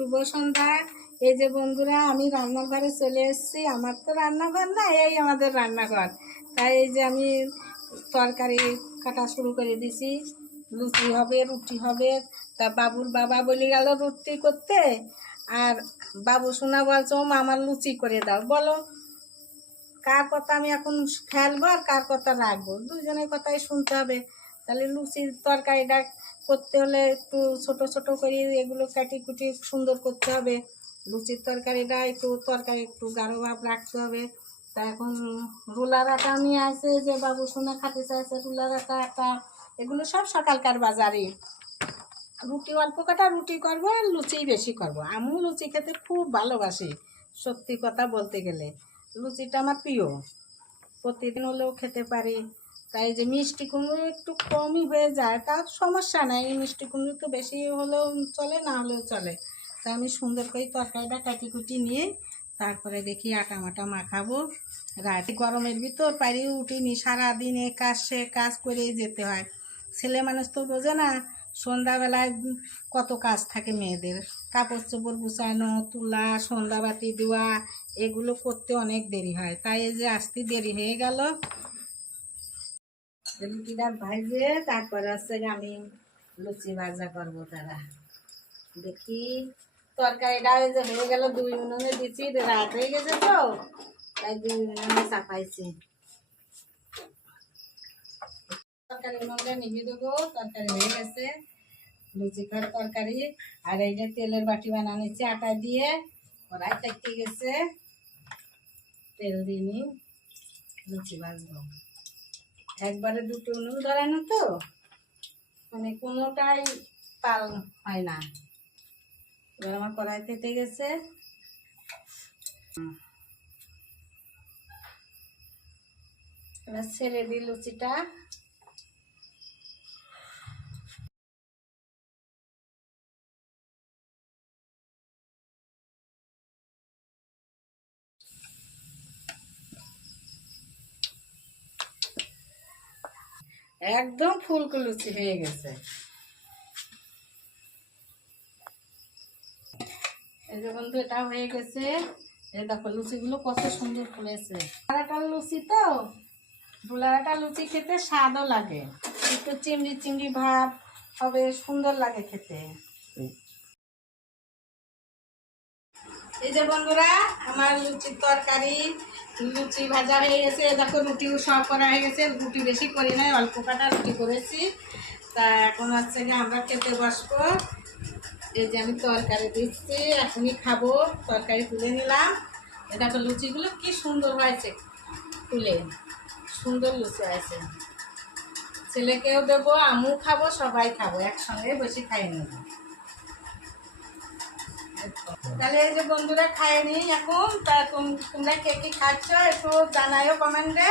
শুভ সন্ধ্যা। এই যে বন্ধুরা, আমি রান্নাঘরে চলে এসেছি। আমার তো রান্নাঘর না, এই আমাদের রান্নাঘর। তাই এই যে আমি তরকারি কাটা শুরু করে দিছি। লুচি হবে, রুটি হবে। তা বাবুর বাবা বলে গেল রুটি করতে, আর বাবু শোনা বলছো আমার লুচি করে দাও। বলো কার কথা আমি এখন ফেলবো আর কার কথা রাখবো? দুজনের কথাই শুনতে হবে। তাহলে লুচির তরকারিটা করতে হলে একটু ছোট ছোট করে এগুলো কাটি কুটি সুন্দর করতে হবে। লুচির তরকারিটা একটু গাঢ় ভাব রাখতে হবে। তা এখন রুলার আটা নিয়ে আসে, যে বাবু সোনা খাতে চাইছে রুলার আটা একটা। এগুলো সব সকালকার বাজারে। রুটি অল্প কাটা রুটি করবো আর লুচি বেশি করবো। আমিও লুচি খেতে খুব ভালোবাসি, সত্যি কথা বলতে গেলে লুচিটা আমার প্রিয়, প্রতিদিন হলেও খেতে পারি। তাই যে মিষ্টি কুমড়ো একটু কমই হয়ে যায়, তার সমস্যা নাই। মিষ্টি কুমড়ো একটু বেশি হলেও চলে, না হলেও চলে। তাই আমি সুন্দর করে তরকারিটা কাটি কুটি নিয়ে তারপরে দেখি আটা মাটা মাখাবো। রাতে গরমের ভিতর পারি উঠিনি, সারাদিন এ কাজ সে কাজ করেই যেতে হয়। ছেলে মানুষ তো বোঝে না, সন্ধ্যাবেলায় কত কাজ থাকে মেয়েদের। কাপড় চোপড় গুছানো, তুলা, সন্ধ্যাবাতি দেওয়া, এগুলো করতে অনেক দেরি হয়। তাই এই যে আসতে দেরি হয়ে গেল। রুটিটা ভাজে তারপরে হচ্ছে আমি লুচি ভাজা করবো। তারা দেখি তরকারিটা এই যে হয়ে গেল, 2 উনুনে দিচ্ছি, রাত হয়ে গেছে তো তাই 2 উনুনে চাপাইছি। তরকারি উনুনটা নিভিয়ে দেবো। তরকারি হয়ে গেছে, লুচি খাওয়ার তরকারি। আর এই যে তেলের বাটি বানানিছি আটা দিয়ে, কড়াই চাইতে গেছে, তেল দিয়ে নি লুচি ভাজবো। একবারে 2টো উনুন ধরানো তো, মানে কোনোটাই তাল হয় না। এবার আমার কড়াই তেতে গেছে, এবার ছেড়ে দিই লুচিটা। একদম ফুলকো লুচি হয়ে গেছে। এই যে বন্ধু, এটা হয়ে গেছে। এই দেখো লুচিগুলো কত সুন্দর ফুলেছে। ডুলারাটার লুচি তো, ডুলারাটার লুচি খেতে স্বাদও লাগে, একটু চিংড়ি চিংড়ি ভাব হবে, সুন্দর লাগে খেতে। এই যে বন্ধুরা, আমার লুচির তরকারি, লুচি ভাজা হয়ে গেছে। দেখো রুটিও সব করা হয়ে গেছে। রুটি বেশি করি নাই, অল্প কাটা রুটি করেছি। তা এখন হচ্ছে গিয়ে আমরা খেতে বসবো। এই যে আমি তরকারি দিচ্ছি, এখনই খাবো। তরকারি তুলে নিলাম। এ দেখো লুচিগুলো কি সুন্দর হয়েছে, তুলে সুন্দর লুচি হয়েছে। ছেলেকেও দেবো, আমিও খাবো, সবাই খাবো, একসঙ্গে বসে খাই নেবো। তাহলে এই যে বন্ধুরা খাই নি এখন। তা তোমরা কে কি খাচ্ছ একটু জানাইও কমেন্টে।